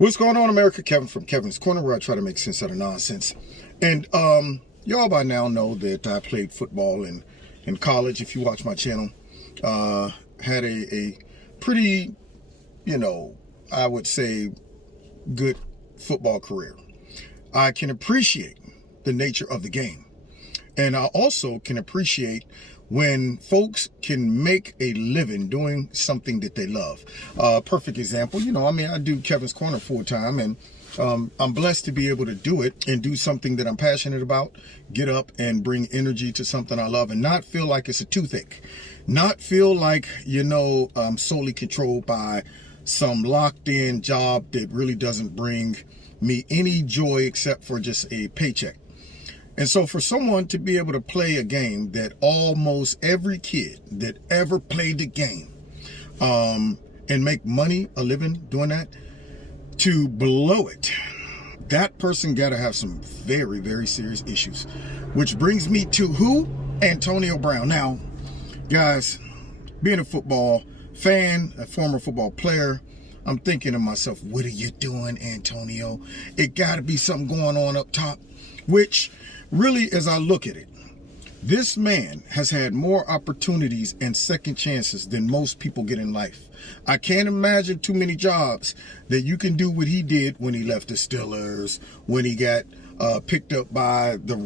What's going on, America? Kevin from Kevin's Corner, where I try to make sense out of nonsense. And y'all by now know that I played football in college. If you watch my channel, had a pretty, I would say, good football career. I can appreciate the nature of the game. And I also can appreciate when folks can make a living doing something that they love. Perfect example, I do Kevin's Corner full time, and I'm blessed to be able to do it and do something that I'm passionate about, get up and bring energy to something I love and not feel like it's a toothache, not feel like, I'm solely controlled by some locked in job that really doesn't bring me any joy except for just a paycheck. And so for someone to be able to play a game that almost every kid that ever played the game and make money, a living doing that, to blow it, that person got to have some very, very serious issues. Which brings me to who? Antonio Brown. Now, guys, being a football fan, a former football player, I'm thinking to myself, what are you doing, Antonio? It got to be something going on up top, which really, as I look at it, this man has had more opportunities and second chances than most people get in life. I can't imagine too many jobs that you can do what he did when he left the Steelers, when he got picked up by the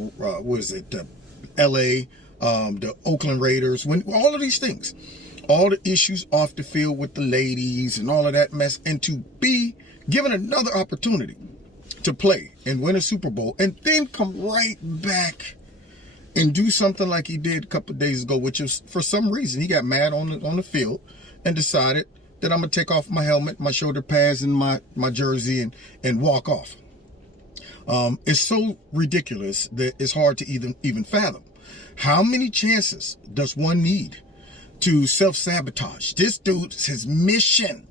LA, the Oakland Raiders, when all of these things, all the issues off the field with the ladies and all of that mess, and to be given another opportunity to play and win a Super Bowl and then come right back and do something like he did a couple of days ago, which is, for some reason, he got mad on the field and decided that I'm going to take off my helmet, my shoulder pads, and my jersey and walk off. It's so ridiculous that it's hard to even fathom. How many chances does one need to self-sabotage? This dude's his mission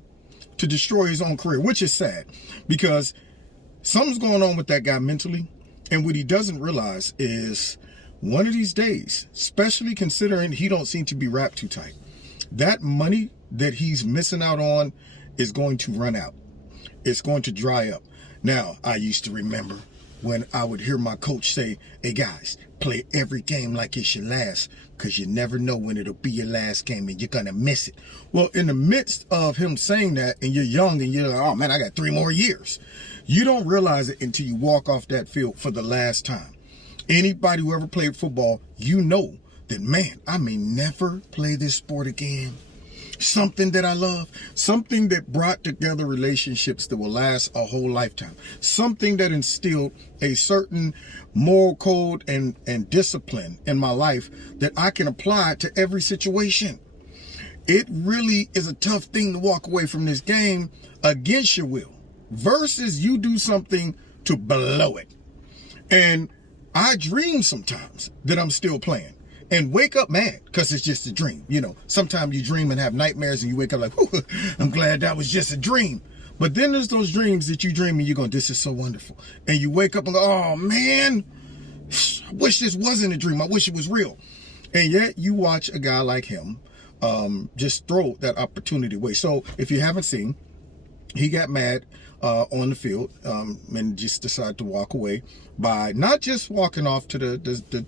to destroy his own career, which is sad because something's going on with that guy mentally. And what he doesn't realize is one of these days, especially considering he don't seem to be wrapped too tight, that money that he's missing out on is going to run out. It's going to dry up. Now, I used to remember when I would hear my coach say, hey guys, play every game like it's your last, because you never know when it'll be your last game and you're going to miss it. Well, in the midst of him saying that, and you're young and you're like, oh man, I got 3 more years. You don't realize it until you walk off that field for the last time. Anybody who ever played football, you know that, man, I may never play this sport again. Something that I love, something that brought together relationships that will last a whole lifetime, something that instilled a certain moral code and discipline in my life that I can apply to every situation. It really is a tough thing to walk away from this game against your will versus you do something to blow it. And I dream sometimes that I'm still playing and wake up mad because it's just a dream. Sometimes you dream and have nightmares and you wake up like, I'm glad that was just a dream. But then there's those dreams that you dream and you're going, this is so wonderful. And you wake up and go, oh man, I wish this wasn't a dream. I wish it was real. And yet you watch a guy like him just throw that opportunity away. So if you haven't seen, he got mad on the field and just decided to walk away by not just walking off to the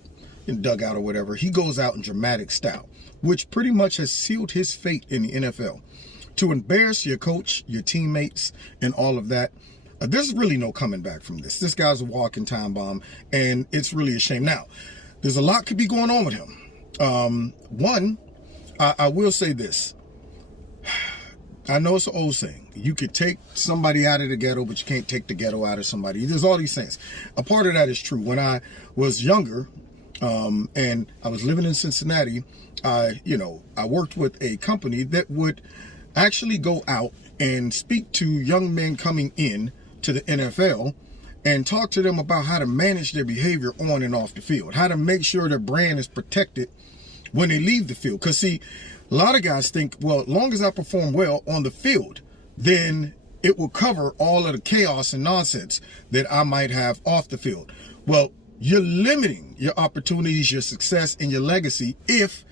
dugout or whatever. He goes out in dramatic style, which pretty much has sealed his fate in the NFL. To embarrass your coach, your teammates, and all of that, there's really no coming back from this. This guy's a walking time bomb, and it's really a shame. Now, there's a lot could be going on with him. One, I will say this. I know it's an old saying. You could take somebody out of the ghetto, but you can't take the ghetto out of somebody. There's all these things. A part of that is true. When I was younger, and I was living in Cincinnati, I worked with a company that would actually go out and speak to young men coming in to the NFL and talk to them about how to manage their behavior on and off the field, how to make sure their brand is protected when they leave the field. Because see, a lot of guys think, well, as long as I perform well on the field, then it will cover all of the chaos and nonsense that I might have off the field. Well, you're limiting your opportunities, your success, and your legacy if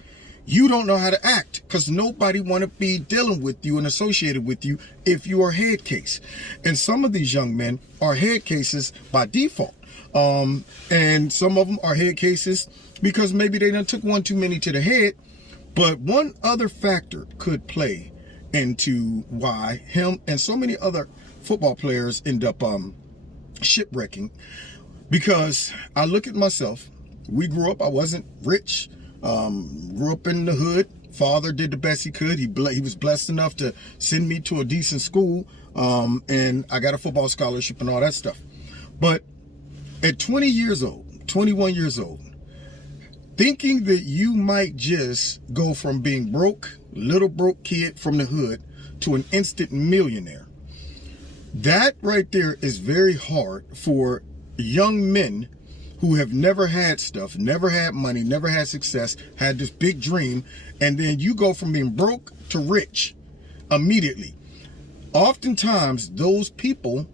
You don't know how to act because nobody want to be dealing with you and associated with you if you are head case. And some of these young men are head cases by default. And some of them are head cases because maybe they done took one too many to the head. But one other factor could play into why him and so many other football players end up shipwrecking. Because I look at myself, we grew up, I wasn't rich, grew up in the hood. Father did the best he could. He was blessed enough to send me to a decent school, and I got a football scholarship and all that stuff. But at 20 years old, 21 years old, thinking that you might just go from being broke, little broke kid from the hood to an instant millionaire, that right there is very hard for young men who have never had stuff, never had money, never had success, had this big dream, and then you go from being broke to rich immediately. Oftentimes, those people,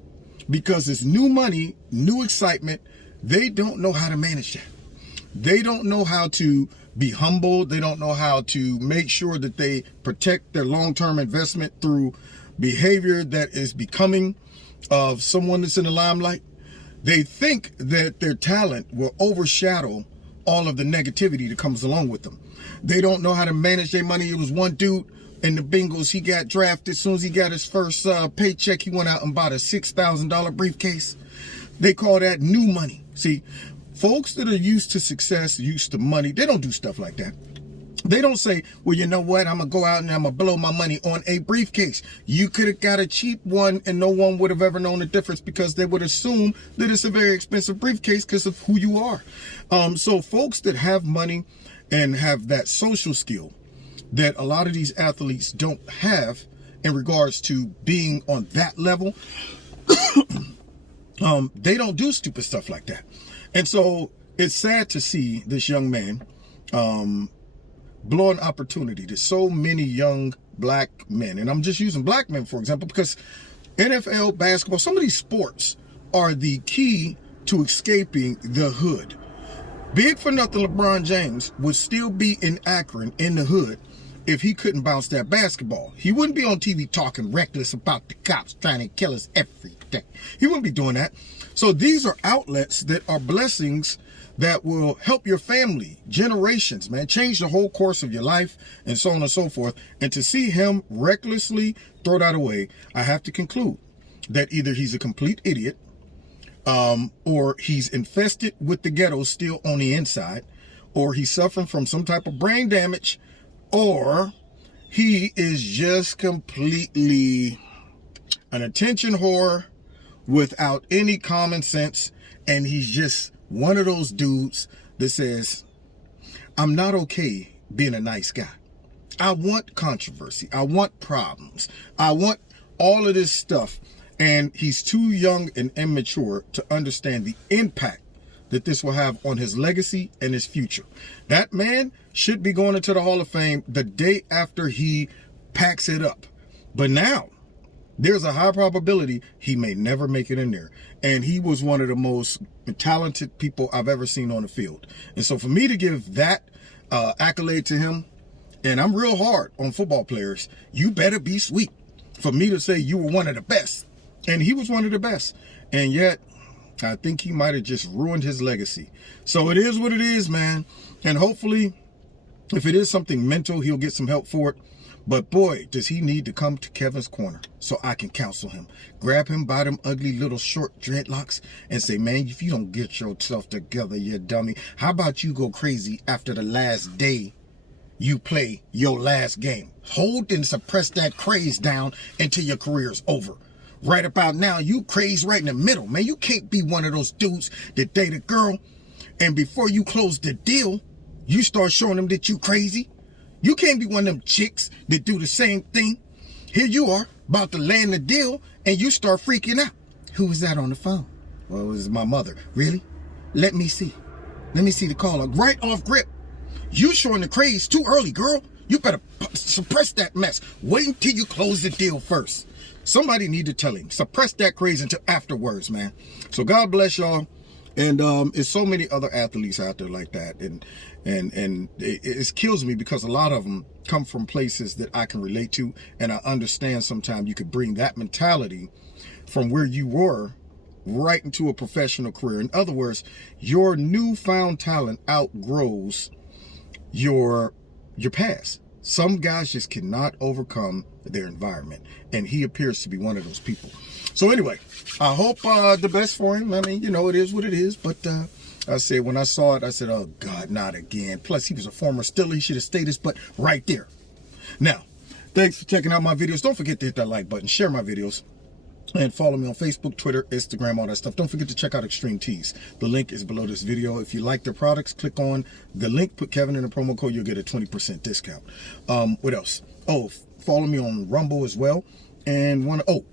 because it's new money, new excitement, they don't know how to manage that. They don't know how to be humble. They don't know how to make sure that they protect their long-term investment through behavior that is becoming of someone that's in the limelight. They think that their talent will overshadow all of the negativity that comes along with them. They don't know how to manage their money. It was one dude in the Bengals. He got drafted. As soon as he got his first paycheck, he went out and bought a $6,000 briefcase. They call that new money. See, folks that are used to success, used to money, they don't do stuff like that. They don't say, well, you know what? I'm going to go out and I'm going to blow my money on a briefcase. You could have got a cheap one and no one would have ever known the difference because they would assume that it's a very expensive briefcase because of who you are. So folks that have money and have that social skill that a lot of these athletes don't have in regards to being on that level, they don't do stupid stuff like that. And so it's sad to see this young man blow an opportunity to so many young black men. And I'm just using black men, for example, because NFL, basketball, some of these sports are the key to escaping the hood. Big for nothing, LeBron James would still be in Akron in the hood if he couldn't bounce that basketball. He wouldn't be on TV talking reckless about the cops trying to kill us every day. He wouldn't be doing that. So these are outlets that are blessings that will help your family, generations, man, change the whole course of your life and so on and so forth. And to see him recklessly throw that away, I have to conclude that either he's a complete idiot, or he's infested with the ghetto still on the inside, or he's suffering from some type of brain damage, or he is just completely an attention whore without any common sense. And he's just one of those dudes that says, I'm not okay being a nice guy. I want controversy. I want problems. I want all of this stuff. And he's too young and immature to understand the impact that this will have on his legacy and his future. That man should be going into the Hall of Fame the day after he packs it up. But now, there's a high probability he may never make it in there. And he was one of the most talented people I've ever seen on the field. And so for me to give that accolade to him, and I'm real hard on football players, you better be sweet for me to say you were one of the best. And he was one of the best. And yet, I think he might have just ruined his legacy. So it is what it is, man. And hopefully, if it is something mental, he'll get some help for it. But boy, does he need to come to Kevin's corner so I can counsel him. Grab him by them ugly little short dreadlocks and say, man, if you don't get yourself together, you dummy, how about you go crazy after the last day you play your last game? Hold and suppress that craze down until your career's over. Right about now, you crazy right in the middle, man. You can't be one of those dudes that date a girl, and before you close the deal, you start showing them that you crazy. You can't be one of them chicks that do the same thing. Here you are, about to land the deal, and you start freaking out. Who was that on the phone? Well, it was my mother. Really? Let me see. Let me see the caller. Right off grip. You showing the craze too early, girl. You better suppress that mess. Wait until you close the deal first. Somebody need to tell him. Suppress that craze until afterwards, man. So God bless y'all. And there's so many other athletes out there like that, and it kills me because a lot of them come from places that I can relate to, and I understand sometimes you could bring that mentality from where you were right into a professional career. In other words, your newfound talent outgrows your past. Some guys just cannot overcome their environment, and he appears to be one of those people. So anyway, I hope the best for him. I mean, you know, it is what it is, but I said, when I saw it, I said, oh God, not again. Plus, he was a former Steeler. He should have stayed his butt right there. Now, thanks for checking out my videos. Don't forget to hit that like button, share my videos, and follow me on Facebook, Twitter, Instagram, all that stuff. Don't forget to check out Extreme Tees. The link is below this video. If you like their products, click on the link, put Kevin in the promo code, you'll get a 20% discount. What else? Oh, follow me on Rumble as well. And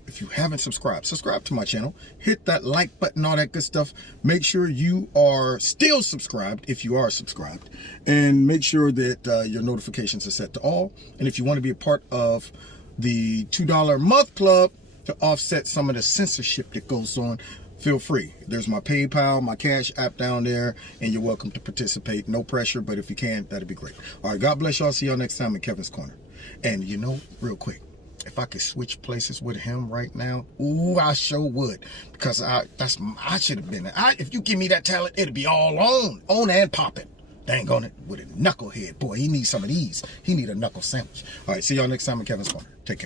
if you haven't subscribed to my channel, hit that like button, all that good stuff. Make sure you are still subscribed if you are subscribed, and make sure that your notifications are set to all. And if you want to be a part of the $2 a month club to offset some of the censorship that goes on, feel free. There's my PayPal, my Cash App down there, and you're welcome to participate. No pressure, but if you can, that'd be great. All right, God bless y'all. See y'all next time in Kevin's Corner. And you know, real quick, if I could switch places with him right now, ooh, I sure would, because I should have been. If you give me that talent, it'll be all on and popping. Dang on it, with a knucklehead. Boy, he needs some of these. He need a knuckle sandwich. All right, see y'all next time in Kevin's Corner. Take care.